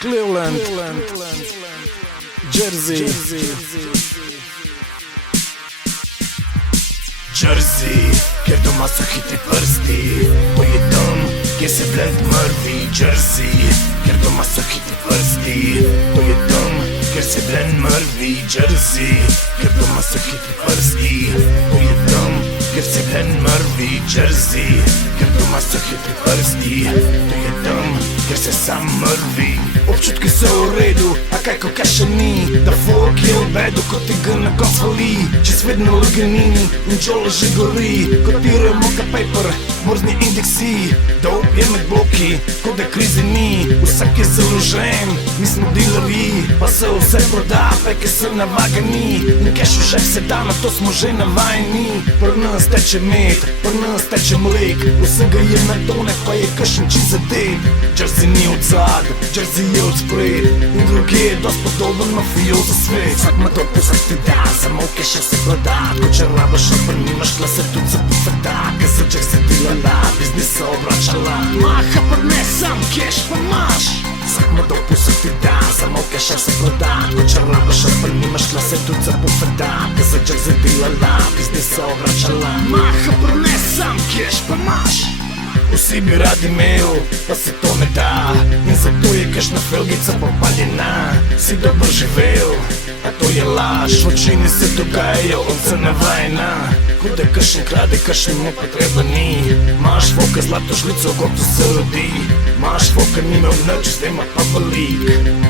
Cleveland, Jersey, ker doma so hitri prsti. To je tam, kjer se blend mrvi. Jersey, ker doma so hitri prsti. To je tam, kjer se blend mrvi. Jersey, ker doma so hitri prsti. To je tam, kjer se blend mrvi. Jersey, ker doma so hitri prsti. To je tam, kjer se sam mrvi. Občutki so v redu, a kaj ko še ni. Da folk je v bedu, ko ti ga na konc vali. Čez vedno laganini in čolo že gori. Kotiruje moka paper, morzni indeksi. Dope je med bloki, ko da krize ni. Vsak je založen, mi smo dealerji. Pa se vse proda, peke so navagani. In cash v žep se da, na to smo že navajeni. Pri nas teče med, pri nas teče mlek. Vsega je na tone, pa je kakšen čiz zadek. Jersey ni od zad, Jersey je od spred. In drugi je dost podoben mafiozo svet. Vsak ima to vsak ti da, samo cash še se proda. Ko če rabaš pa nimaš, la se tudi zapufeta. Ker se Jersey delala, biznis se obračala. Maha pa ne sam cash pa maš. Vsak ima to vsak ti da, samo cash še se proda. Ko če rabaš pa nimaš, la se tudi zapufeta. Ker se Jersey delala, biznis se obračala. Maha pa ne sam cash pa maš. Vsi bi radi imel, pa se to ne da. In zato je kakšna felgica popaljena. Si dobro živel, a to je laž. Zločini se dogajajo, on se navajena. Ko da kakšen krade, kakšen mu potreba ni. Maš foka zlato žlico, goto se rodi. Maš foka nima v noči, zdaj ima pa velik.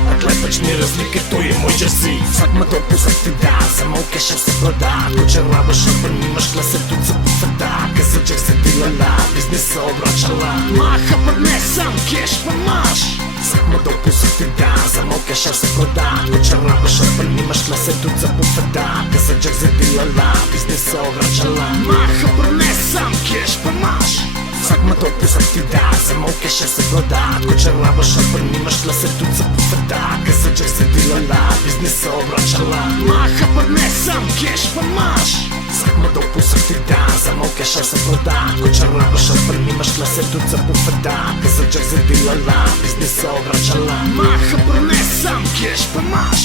A tle pač ni razlike, to je moj Jersey. Vsak ima dob, vsak ti da, samo cash se proda. Ko če rabaš, pa nimaš, la se tudi zapufeta. Ker se Jersey delala, biznis se obračala. Maha pa ne sam cash pa maš. Vsak ima dob, vsak ti da, samo cash se proda. Ko če rabaš, pa nimaš, la se tudi zapufeta. Ker se Jersey delala, biznis se obračala. Maha pa ne sam cash pa maš. Vsak ima dob, vsak ti da, samo cash se proda. Ko če rabaš, pa nimaš, la se tudi zapufeta. Ker se Jersey delala, biznis se obračala. Maha pa ne sam cash pa maš. Vsak ima dob, vsak ti da, samo cash se proda. Ko če rabaš, pa nimaš, la se tudi zapufeta. Ker se Jersey delala, biznis se obračala. Maha pa ne sam cash pa maš.